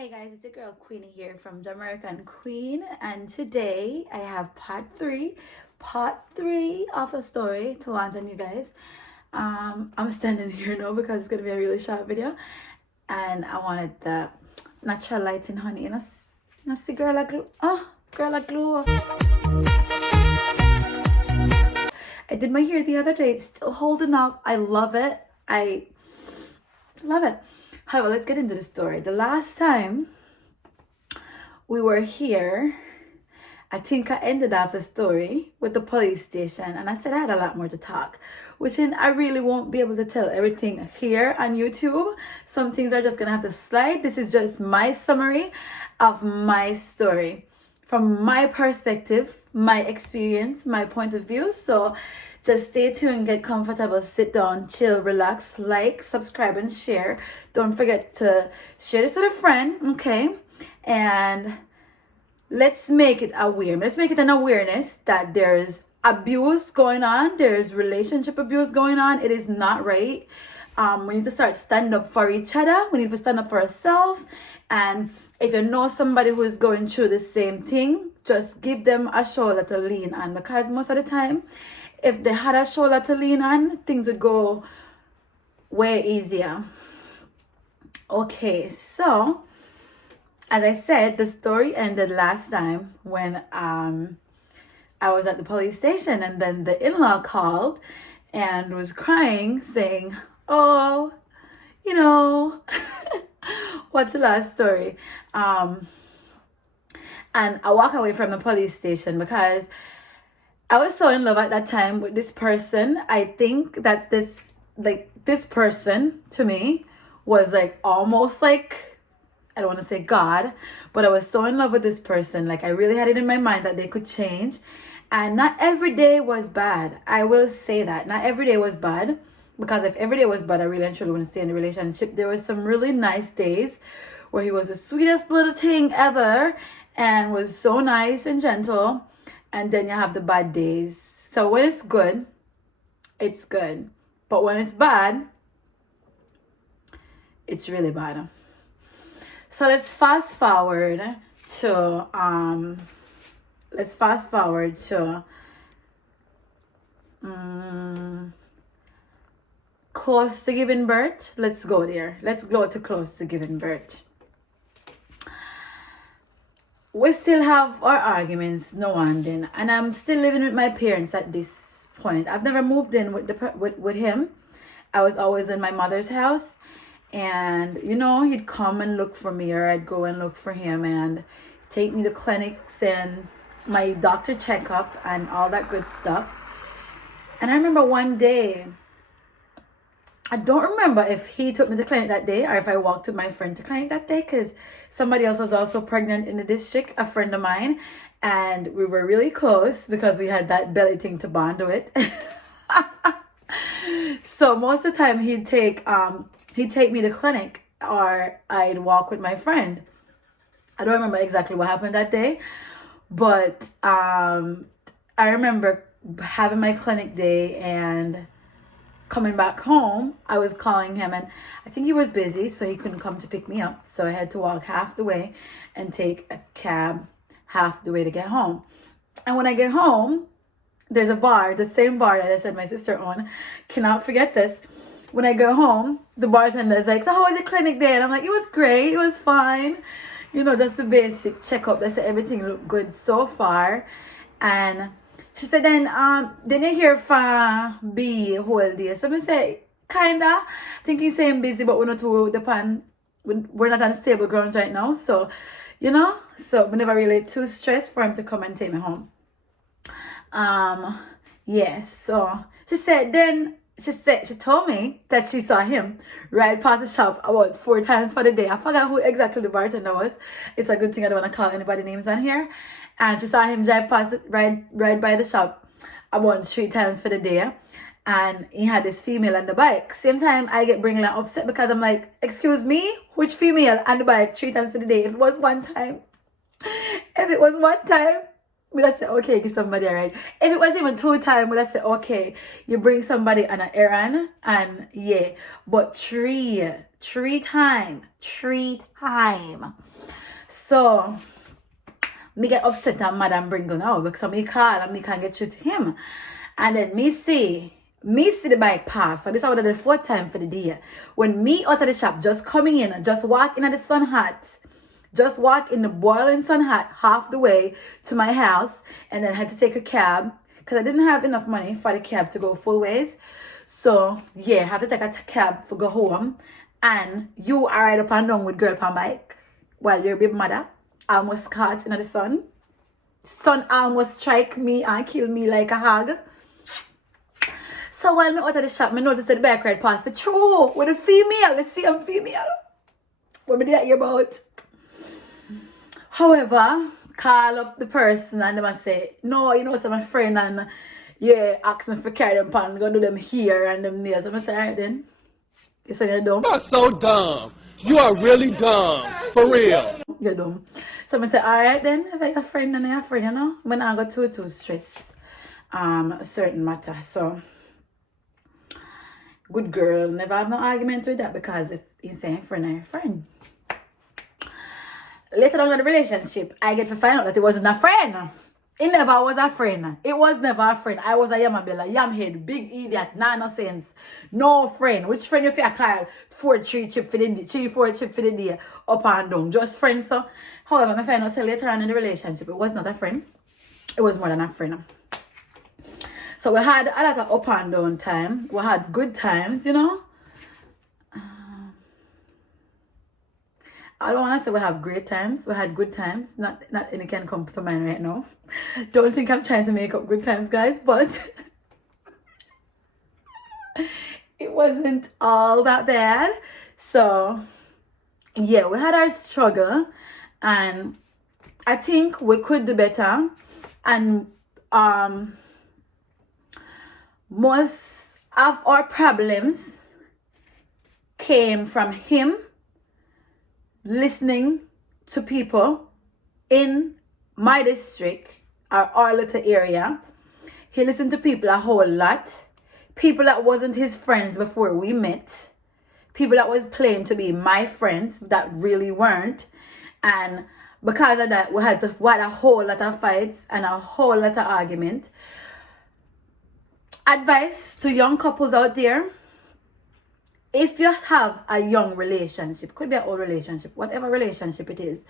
Hey guys, it's your girl Queenie here from Jahmerican Queen, and today I have part three of a story to launch on you guys. I'm standing here now because it's gonna be a really short video, and I wanted the natural lighting, honey. See girl like glue. Girl like glue. I did my hair the other day. It's still holding up. I love it. I love it. However, let's get into the story. The last time we were here, I think I ended off the story with the police station, and I said I had a lot more to talk, which I really won't be able to tell everything here on YouTube. Some things are just gonna have to slide. This is just my summary of my story from my perspective, my experience, my point of view. So just stay tuned, get comfortable, sit down, chill, relax, like, subscribe, and share. Don't forget to share this with a friend, okay? And let's make it aware. Let's make it an awareness that there's abuse going on. There's relationship abuse going on. It is not right. We need to start standing up for each other. We need to stand up for ourselves. And if you know somebody who is going through the same thing, just give them a shoulder to lean on, because most of the time, if they had a shoulder to lean on, things would go way easier. Okay, so as I said, the story ended last time when I was at the police station, and then the in-law called and was crying, saying, "Oh, you know," what's the last story? And I walk away from the police station because I was so in love at that time with this person. I think that this person to me was like almost like, I don't want to say God, but I was so in love with this person. Like I really had it in my mind that they could change. And not every day was bad. I will say that. Not every day was bad. Because if every day was bad, I really and truly want to stay in the relationship. There were some really nice days where he was the sweetest little thing ever and was so nice and gentle. And then you have the bad days. So when it's good, it's good. But when it's bad, it's really bad. So let's fast forward to close to giving birth. Let's go there. Let's go to close to giving birth. We still have our arguments, no one then, and I'm still living with my parents at this point. I've never moved in with him. I was always in my mother's house, and you know, he'd come and look for me, or I'd go and look for him, and take me to clinics and my doctor checkup and all that good stuff. And I remember one day, I don't remember if he took me to clinic that day or if I walked with my friend to clinic that day, because somebody else was also pregnant in the district, a friend of mine, and we were really close because we had that belly thing to bond with. So most of the time he'd take me to clinic, or I'd walk with my friend. I don't remember exactly what happened that day, but I remember having my clinic day and coming back home. I was calling him, and I think he was busy, so he couldn't come to pick me up. So I had to walk half the way and take a cab half the way to get home. And when I get home, there's a bar, the same bar that I said my sister owned. Cannot forget this. When I go home, the bartender is like, "So how was your clinic day?" And I'm like, "It was great. It was fine. You know, just the basic checkup. They said everything looked good so far." And she said, then you hear from B whole day. So I say, kinda. I think he's saying busy, but we're not on stable grounds right now. So, you know, so we never really too stressed for him to come and take me home. Yes. So she told me that she saw him ride past the shop about 4 times for the day. I forgot who exactly the bartender was. It's a good thing I don't want to call anybody names on here. And she saw him drive past, ride by the shop about 3 times for the day. And he had this female on the bike. Same time, I get bringing upset because I'm like, "Excuse me, which female on the bike 3 times for the day?" If it was one time, would I say, okay, give somebody a ride. If it was even 2 times, would I say, okay, you bring somebody on an errand, and yeah. But three time. So, me get upset and mad and bring gun out because me call and me can't get through to him. And then me see the bike pass. So this is the 4th time for the day. When me out of the shop, just coming in, just walk in at the sun hat, just walk in the boiling sun hat half the way to my house, and then I had to take a cab because I didn't have enough money for the cab to go full ways. So yeah, I have to take a cab for go home, and you are right up and down with girl on bike while your baby mother almost caught in the sun. Sun almost strike me and kill me like a hog. So while me out of the shop, me noticed that the bike ride past for true with a female, the same female. What me did I hear about? However, call up the person and they must say, no, you know, so my friend, and yeah, ask me for carry them pan, go do them here and them there. So I say, alright then. You say you're dumb? You are so dumb. You are really dumb. For real. You're dumb. So I say, alright then, if I a friend and I a friend, you know, when I got too stress a certain matter. So good girl, never have no argument with that because if he's saying friend, I a friend. Later on in the relationship, I get to find out that it wasn't a friend. It never was a friend. It was never a friend. I was a yamabella, yamhead, big idiot, nonsense, no friend. Which friend you feel call 4-3 chip for the day, 3-4 chip for the day, up and down, just friends. So, however, I find out later on in the relationship, it was not a friend. It was more than a friend. So we had a lot of up and down time. We had good times, you know. I don't want to say we have great times. We had good times. Not any can come to mind right now. Don't think I'm trying to make up good times, guys. But it wasn't all that bad. So, yeah, we had our struggle. And I think we could do better. And most of our problems came from him listening to people in my district or our little area. He listened to people a whole lot. People that wasn't his friends before we met. People that was playing to be my friends that really weren't. And because of that, we had a whole lot of fights and a whole lot of argument. Advice to young couples out there: if you have a young relationship, could be an old relationship, whatever relationship it is,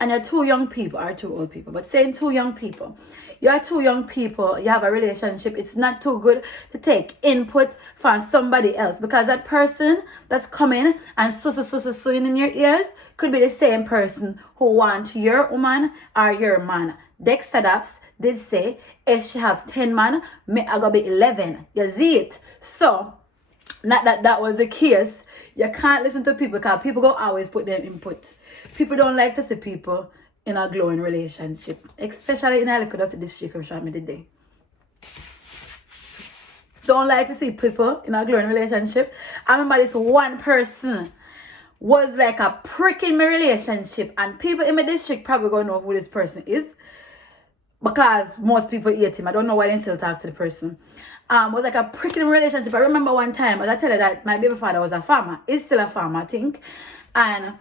and you're 2 young people or 2 old people, but saying 2 young people, you're 2 young people, you have a relationship, it's not too good to take input from somebody else, because that person that's coming and suing in your ears could be the same person who wants your woman or your man. Dexter Daps did say, if she have 10 man, me I gotta be 11. You see it? So, not that was the case. You can't listen to people because people go always put their input. People don't like to see people in a glowing relationship, especially in a little dirty district I'm showing me today. Don't like to see people in a glowing relationship. I remember this one person was like a prick in my relationship, and people in my district probably gonna know who this person is because most people hate him. I don't know why they still talk to the person. Was like a prick in a relationship. I remember one time, as I tell you that my baby father was a farmer. He's still a farmer, I think. And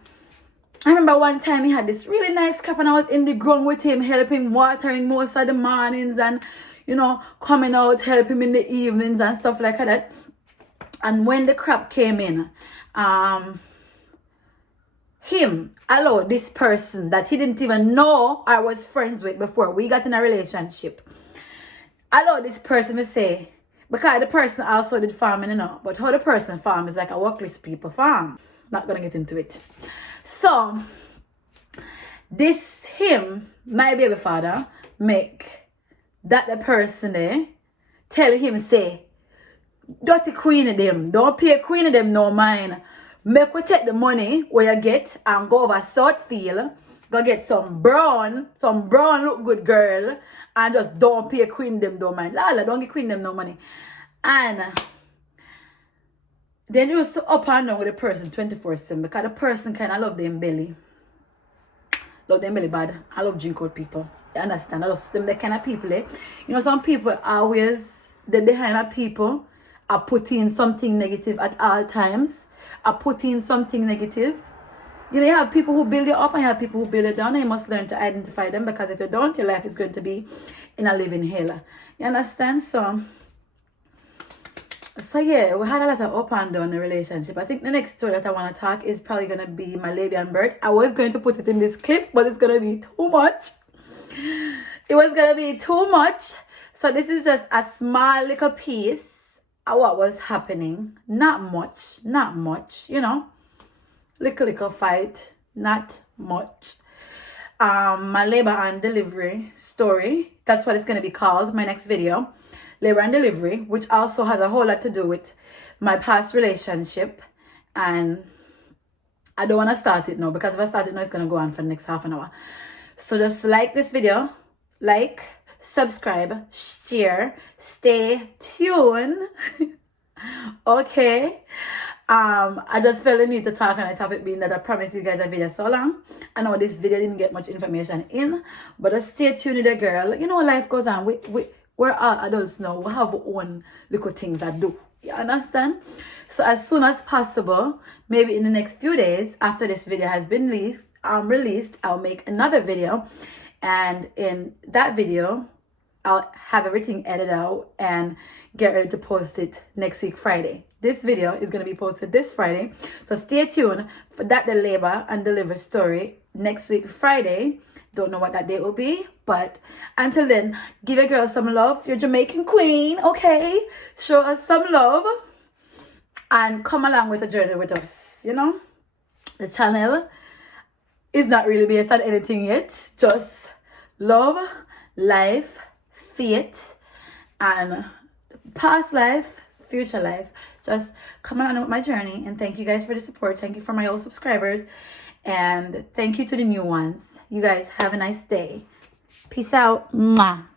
I remember one time he had this really nice crop, and I was in the ground with him, helping watering most of the mornings, and you know, coming out, helping him in the evenings and stuff like that. And when the crop came in, him allowed this person that he didn't even know I was friends with before we got in a relationship, allowed this person to say, because the person also did farming, you know, but how the person farm is like a workless people farm. Not gonna get into it. So this him, my baby father, make that the person there tell him, say, dirty queen of them, don't pay queen of them no mind. Make we take the money where you get and go over Southfield, go get some brown look good girl, and just don't pay queen them no mind. Lala, don't give queen them no money. And then you used to up and down with the person 24/7 because the person kind of love them belly. love them really bad. I love drink out people. You understand? I love them the kind of people, eh? You know, some people always, the behind of people are putting something negative at all times. Are putting something negative. You know, you have people who build you up and you have people who build you down, and you must learn to identify them, because if you don't, your life is going to be in a living hell. You understand? So yeah, we had a lot of up and down in the relationship. I think the next story that I want to talk is probably going to be my Libyan bird. I was going to put it in this clip, but it's going to be too much. It was going to be too much. So this is just a small little piece of what was happening. Not much, you know. Little fight, not much. My labor and delivery story, that's what it's going to be called, my next video. Labor and delivery, which also has a whole lot to do with my past relationship. And I don't want to start it now, because if I start it now, it's going to go on for the next half an hour. So just like this video, like, subscribe, share, stay tuned. Okay. I just felt the need to talk on a topic, being that I promised you guys a video so long. I know this video didn't get much information in, but just stay tuned with the girl. You know, life goes on. We're all adults now. We have our own little things I do. You understand? So as soon as possible, maybe in the next few days after this video has been released, I'll make another video. And in that video, I'll have everything edited out and get ready to post it next week, Friday. This video is going to be posted this Friday. So stay tuned for that, the labor and deliver story, next week, Friday. Don't know what that date will be. But until then, give your girl some love. You're Jamaican queen, okay? Show us some love. And come along with the journey with us, you know? The channel is not really based on anything yet. Just love, life, faith, and past life, future life. Just come on with my journey, and thank you guys for the support. Thank you for my old subscribers, and thank you to the new ones. You guys have a nice day. Peace out. Mwah.